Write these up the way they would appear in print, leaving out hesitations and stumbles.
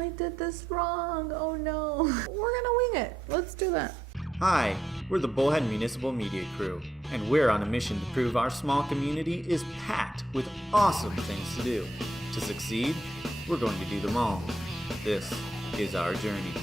I did this wrong. Oh no. We're gonna wing it. Let's do that. Hi, we're the Bullhead Municipal Media Crew, and we're on a mission to prove our small community is packed with awesome things to do. To succeed, we're going to do them all. This is our journey.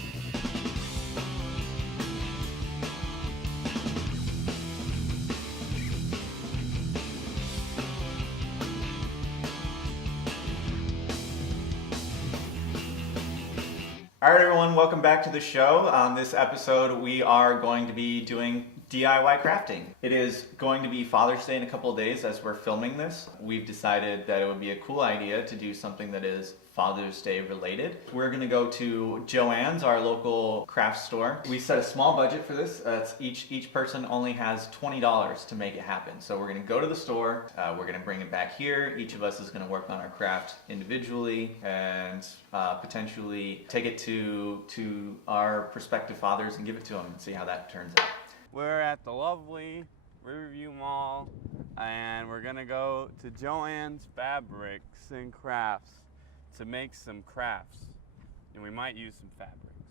All right, everyone, welcome back to the show. On this episode, we are going to be doing DIY crafting. It is going to be Father's Day in a couple of days as we're filming this. We've decided that it would be a cool idea to do something that is Father's Day related. We're going to go to Joann's, our local craft store. We set a small budget for this. Each person only has $20 to make it happen. So we're going to go to the store. We're going to bring it back here. Each of us is going to work on our craft individually and potentially take it to our prospective fathers and give it to them and see how that turns out. We're at the lovely Riverview Mall, and we're gonna go to Joann Fabrics and Crafts to make some crafts, and we might use some fabrics.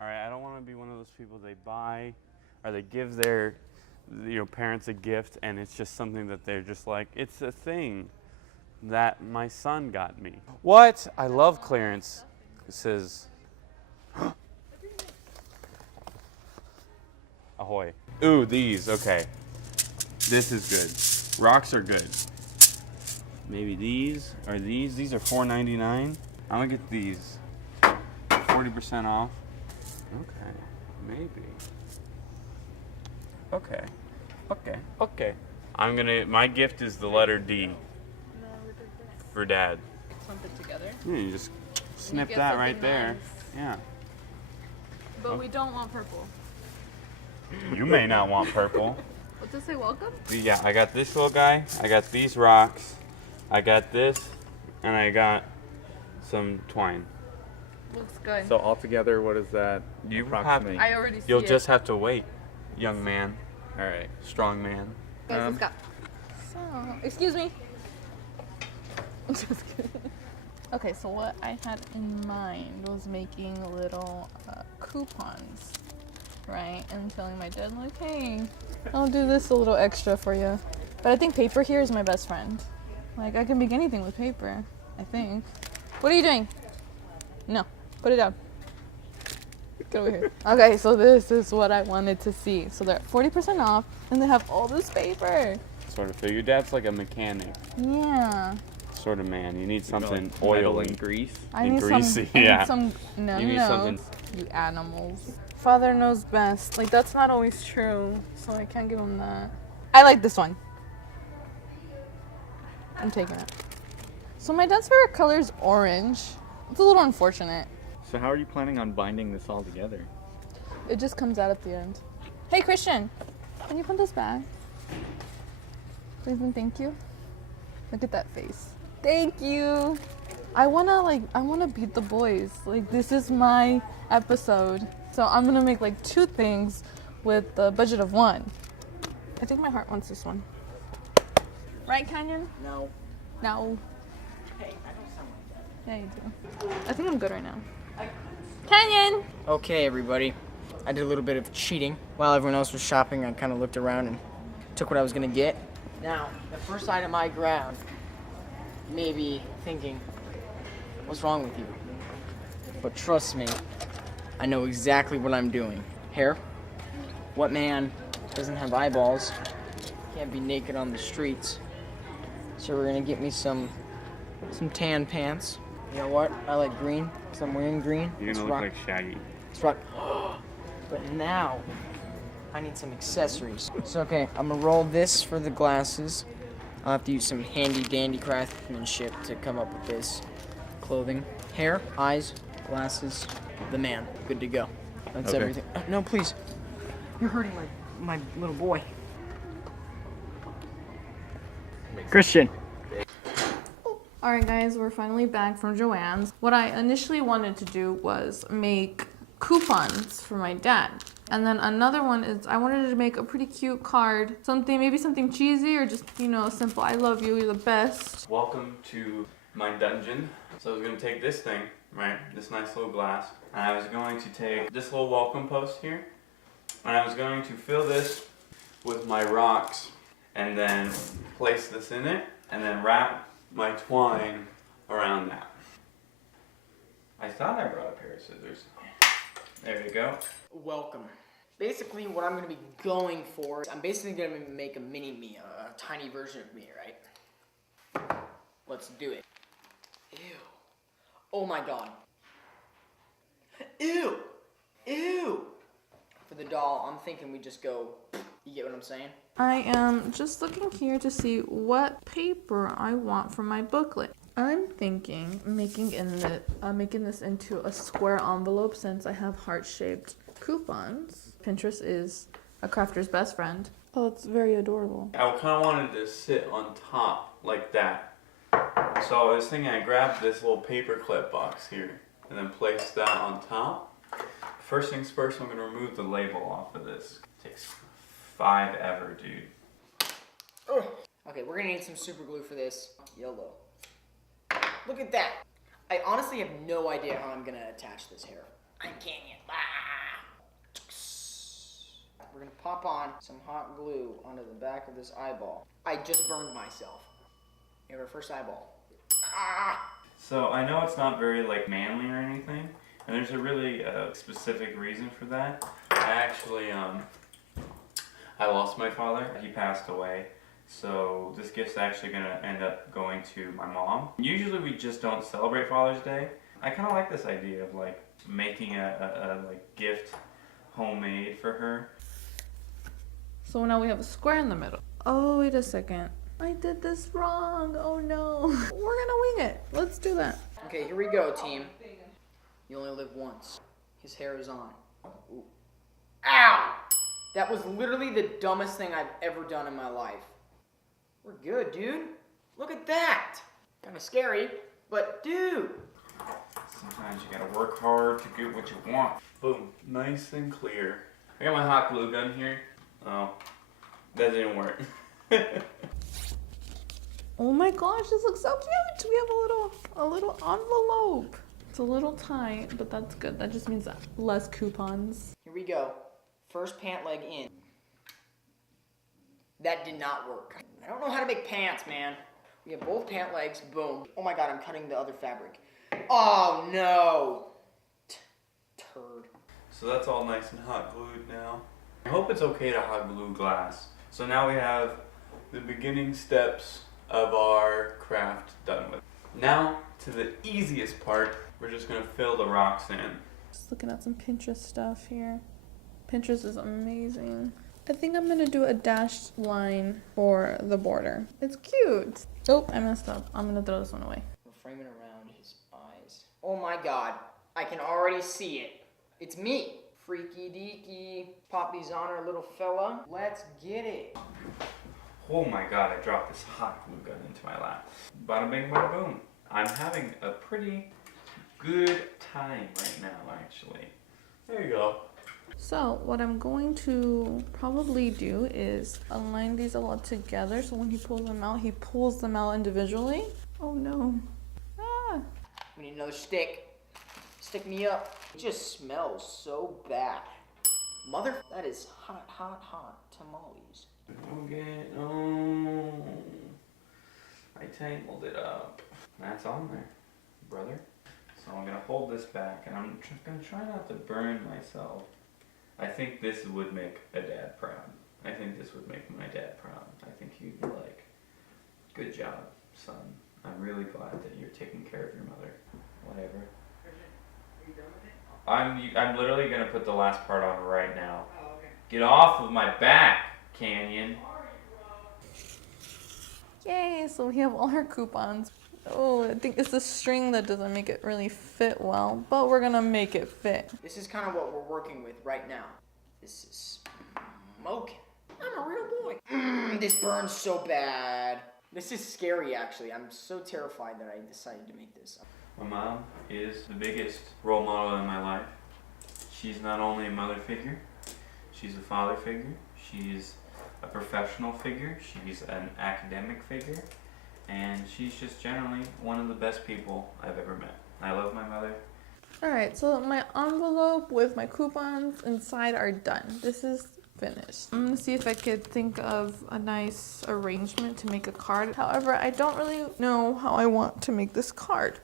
All right, I don't want to be one of those people they buy or they give their parents a gift, and it's just something that they're just like, it's a thing that my son got me. What? I love clearance. It says ahoy. Ooh, these, okay. This is good. Rocks are good. Maybe these are these. These are $4.99. I'm gonna get these. 40% off. Okay, maybe. Okay. My gift is the letter D. For Dad. Clump it together. Yeah, you just snip that right there. Nice. Yeah. But we don't want purple. You may not want purple. What's this say, welcome? Yeah, I got this little guy, I got these rocks, I got this, and I got some twine. Looks good. So altogether, what is that approximately? I already see You'll it. just have to wait, young man. All right. Strong man. Guys, let's go. So, excuse me. Just kidding. Okay, so what I had in mind was making little coupons. Right, and telling my dad, like, hey, I'll do this a little extra for you. But I think paper here is my best friend. Like, I can make anything with paper, I think. What are you doing? No, put it down. Get over here. Okay, so this is what I wanted to see. So they're at 40% off, and they have all this paper. Sort of feel. Your dad's like a mechanic. Yeah. Sort of man. You need something Like metal oily. and grease. I need greasy, some, yeah. No, You need something. You animals. Father knows best. Like, that's not always true, so I can't give him that. I like this one. I'm taking it. So my dad's favorite color is orange. It's a little unfortunate. So how are you planning on binding this all together? It just comes out at the end. Hey, Christian, can you put this back? Please and thank you. Look at that face. Thank you. I wanna beat the boys. Like, this is my episode. So I'm gonna make like 2 things with the budget of 1. I think my heart wants this one. Right, Canyon? No. No. Hey, I don't sound like that. Yeah, you do. I think I'm good right now. Canyon! Okay, everybody. I did a little bit of cheating. While everyone else was shopping, I kind of looked around and took what I was gonna get. Now, the first item I grabbed, maybe thinking, what's wrong with you? But trust me, I know exactly what I'm doing. Hair? What man doesn't have eyeballs? Can't be naked on the streets. So we're gonna get me some tan pants. You know what? I like green, because I'm wearing green. You're gonna look like Shaggy. Let's rock. But now, I need some accessories. So okay, I'm gonna roll this for the glasses. I'll have to use some handy dandy craftsmanship to come up with this clothing. Hair, eyes, glasses, the man. Good to go. That's Okay. everything. No, please. You're hurting my little boy. Christian. Alright guys, we're finally back from Joann's. What I initially wanted to do was make coupons for my dad. And then another one is I wanted to make a pretty cute card. Maybe something cheesy or just, simple. I love you, you're the best. Welcome to my dungeon. So I was gonna take this thing right? This nice little glass. And I was going to take this little welcome post here, and I was going to fill this with my rocks, and then place this in it, and then wrap my twine around that. I thought I brought a pair of scissors. There you go. Welcome. Basically, what I'm going to be going for, I'm basically going to make a mini me, a tiny version of me, right? Let's do it. Ew. Oh my god. Ew. Ew. For the doll, I'm thinking we just go, you get what I'm saying? I am just looking here to see what paper I want for my booklet. I'm thinking making this into a square envelope since I have heart-shaped coupons. Pinterest is a crafter's best friend. Oh, it's very adorable. I kind of wanted to sit on top like that. So I was thinking I grabbed this little paper clip box here and then place that on top. First things first, I'm going to remove the label off of this. It takes forever, dude. Ugh. Okay, we're going to need some super glue for this. Yellow. Look at that. I honestly have no idea how I'm going to attach this hair. I can't yet. We're going to pop on some hot glue onto the back of this eyeball. I just burned myself. You have our first eyeball. So I know it's not very like manly or anything, and there's a really specific reason for that. I actually, I lost my father. He passed away. So this gift's actually gonna end up going to my mom. Usually we just don't celebrate Father's Day. I kind of like this idea of like making a like gift homemade for her. So now we have a square in the middle. Oh, wait a second. I did this wrong. Oh no. We're gonna wing it. Let's do that. Okay, here we go, team. You only live once. His hair is on. Ooh. Ow! That was literally the dumbest thing I've ever done in my life. We're good, dude. Look at that. Kind of scary, but dude. Sometimes you gotta work hard to get what you want. Boom, nice and clear. I got my hot glue gun here. Oh, that didn't work. Oh my gosh, this looks so cute. We have a little envelope. It's a little tight, but that's good. That just means less coupons. Here we go. First pant leg in. That did not work. I don't know how to make pants, man. We have both pant legs. Boom. Oh my god, I'm cutting the other fabric. Oh no. Turd. So that's all nice and hot glued now. I hope it's okay to hot glue glass. So now we have the beginning steps of our craft done with. Now to the easiest part. We're just gonna fill the rocks in. Just looking at some Pinterest stuff here. Pinterest is amazing. I think I'm gonna do a dashed line for the border. It's cute. Oh, I messed up. I'm gonna throw this one away. We're framing around his eyes. Oh my god, I can already see it. It's me. Freaky deaky. Pop these on our little fella. Let's get it. Oh my god, I dropped this hot glue gun into my lap. Bada bing, bada boom. I'm having a pretty good time right now, actually. There you go. So what I'm going to probably do is align these all together so when he pulls them out individually. Oh no. Ah. We need another stick. Stick me up. It just smells so bad. Mother, that is hot, hot, hot tamales. Okay, oh, I tangled it up. That's on there, brother. So I'm gonna hold this back and I'm gonna try not to burn myself. I think this would make a dad proud. I think this would make my dad proud. I think he'd be like, good job, son. I'm really glad that you're taking care of your mother. Whatever. I'm literally gonna put the last part on right now. Oh, okay. Get off of my back, Canyon. Yay, so we have all our coupons. Oh, I think it's the string that doesn't make it really fit well, but we're gonna make it fit. This is kind of what we're working with right now. This is smoking. I'm a real boy. This burns so bad. This is scary, actually. I'm so terrified that I decided to make this. My mom is the biggest role model in my life. She's not only a mother figure, she's a father figure, she's a professional figure, she's an academic figure, and she's just generally one of the best people I've ever met. I love my mother. Alright, so my envelope with my coupons inside are done. This is finished. I'm gonna see if I could think of a nice arrangement to make a card. However, I don't really know how I want to make this card.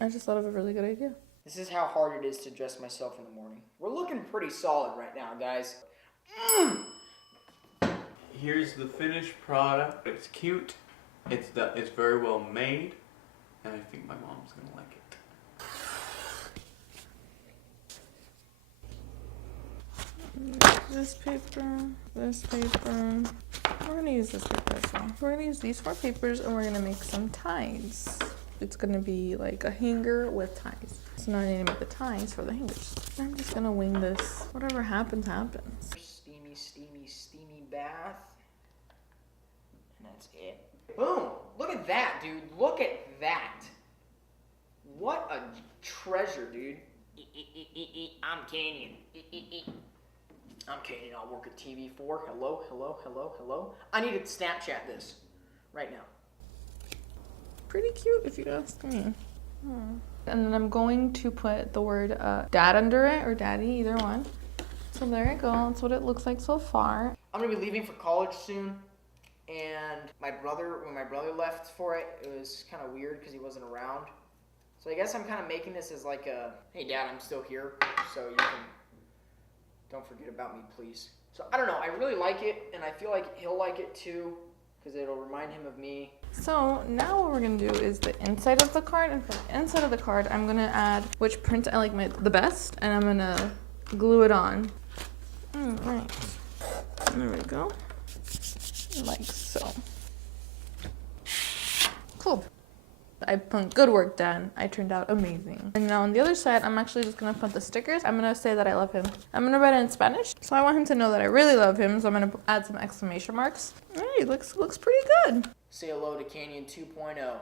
I just thought of a really good idea. This is how hard it is to dress myself in the morning. We're looking pretty solid right now, guys. Here's the finished product. It's cute. It's very well made, and I think my mom's gonna like it. This paper, this paper. We're gonna use this paper as well. We're gonna use these 4 papers and we're gonna make some ties. It's gonna be like a hanger with ties. So now I need to make the ties for the hangers. I'm just gonna wing this. Whatever happens, happens. Steamy, steamy, steamy bath. And that's it. Boom! Look at that, dude. Look at that. What a treasure, dude. I'm Canyon. I'm Canyon. I'll work at TV4. Hello, hello, hello, hello. I need to Snapchat this right now. Pretty cute if you ask me. And then I'm going to put the word dad under it, or daddy, either one. So there you go. That's what it looks like so far. I'm gonna be leaving for college soon, and when my brother left for it, it was kind of weird because he wasn't around. So I guess I'm kind of making this as like a, hey dad, I'm still here, so you can, don't forget about me, please. So I don't know, I really like it, and I feel like he'll like it too, because it'll remind him of me. So now what we're gonna do is the inside of the card, and for the inside of the card, I'm gonna add which print I like the best, and I'm gonna glue it on. Alright, there we go, like so. Cool. I put good work, Dad. I turned out amazing. And now on the other side, I'm actually just gonna put the stickers. I'm gonna say that I love him. I'm gonna write it in Spanish, so I want him to know that I really love him. So I'm gonna add some exclamation marks. All right, looks pretty good. Say hello to Canyon 2.0.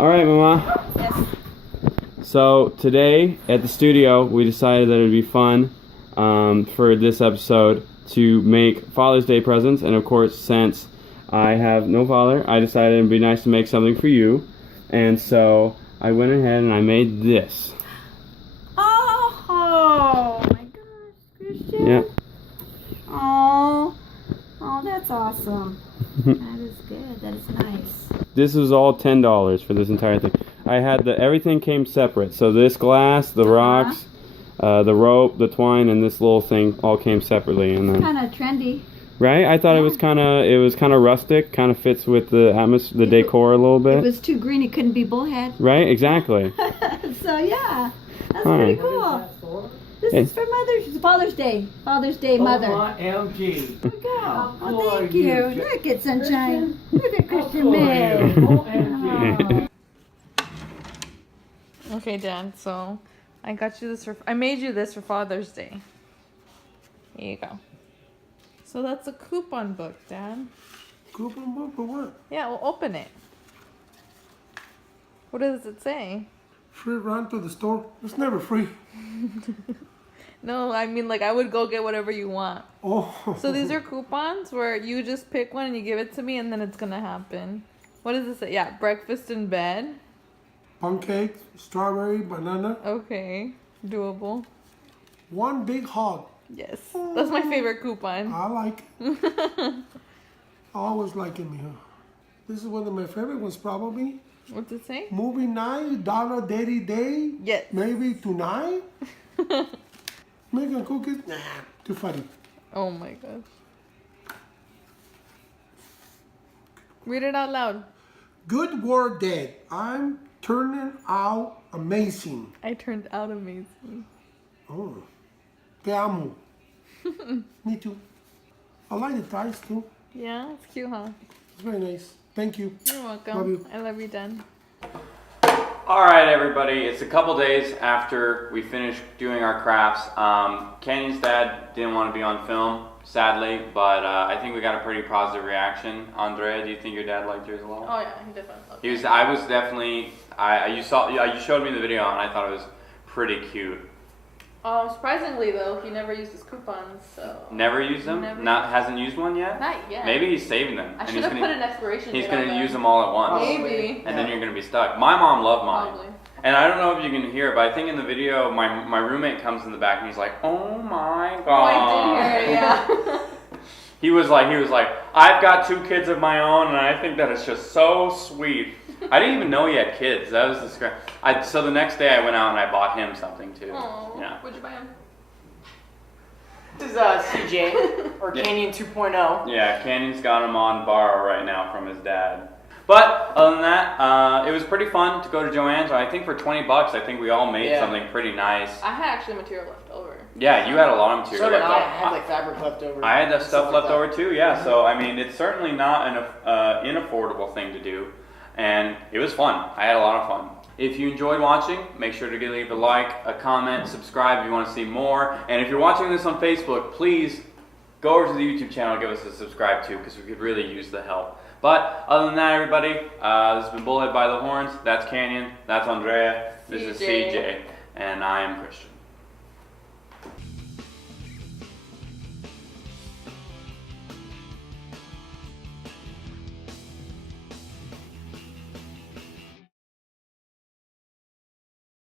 All right, Mama. Yes. So today at the studio, we decided that it would be fun for this episode to make Father's Day presents, and of course, since I have no father, I decided it'd be nice to make something for you, and so I went ahead and I made this. Oh my gosh, Christian. Yeah. Oh, that's awesome. That is good. That is nice. This was all $10 for this entire thing. I had everything came separate. So this glass, the rocks, the rope, the twine, and this little thing all came separately. And then, Kind of trendy. right? I thought it was kind of rustic. Kind of fits with the atmosphere, the decor a little bit. If it was too green, it couldn't be Bullhead. Right? Exactly. So yeah, that's All pretty right. cool. This is for Father's Day. Father's Day, Mother. OMG. There we go. How Oh, cool thank are you, you. Christian? Look at Sunshine. Look at Christian cool are May. you? OMG. Okay, Dad. So I got you this I made you this for Father's Day. Here you go. So that's a coupon book, Dad. Coupon book for what? Yeah, we'll open it. What does it say? Free run to the store. It's never free. No, I mean, like, I would go get whatever you want. Oh. So these are coupons where you just pick one and you give it to me and then it's gonna happen. What does it say? Yeah, breakfast in bed. Pancakes, strawberry, banana. Okay, doable. One big hog. Yes, that's my favorite coupon. I like it. I always like it, mijo. This is one of my favorite ones, probably. What's it say? Movie night, Dollar Daddy Day. Yes. Maybe tonight. Making cookies? Nah, too funny. Oh my gosh. Read it out loud. Good work, Dad. I'm turning out amazing. I turned out amazing. Oh, te amo. Me too. I like the ties too. Yeah, it's cute, huh? It's very nice. Thank you. You're welcome. Love you. I love you, Dad. Alright everybody, it's a couple days after we finished doing our crafts. Canyon's dad didn't want to be on film, sadly, but I think we got a pretty positive reaction. Andrea, do you think your dad liked yours as well? Oh yeah, he definitely loved it. I was definitely, you showed me the video and I thought it was pretty cute. Surprisingly though, he never used his coupons, so. Never used them? Never. Hasn't used one yet? Not yet. Maybe he's saving them. I and should have put an expiration He's date going on to them. use them all at once. Maybe. And then you're going to be stuck. My mom loved mine. Probably. And I don't know if you can hear it, but I think in the video, my roommate comes in the back and he's like, "Oh my Oh, god!" I did hear it. Yeah. he was like, "I've got 2 kids of my own, and I think that is just so sweet." I didn't even know he had kids. That was the So the next day, I went out and I bought him something too. Aww. Yeah. What'd you buy him? This is CJ, or Canyon 2.0. Yeah, Canyon's got him on borrow right now from his dad. But other than that, it was pretty fun to go to Joann's. I think for $20, I think we all made something pretty nice. I had actually material left over. Yeah, you had a lot of material So did left I. over. I had like fabric left over. I had that stuff left like over too, yeah. So, I mean, it's certainly not an inaffordable thing to do. And it was fun. I had a lot of fun. If you enjoyed watching, make sure to leave a like, a comment, subscribe if you want to see more. And if you're watching this on Facebook, please go over to the YouTube channel and give us a subscribe too, because we could really use the help. But other than that, everybody, this has been Bullhead by the Horns. That's Canyon. That's Andrea. This is CJ. And I am Christian.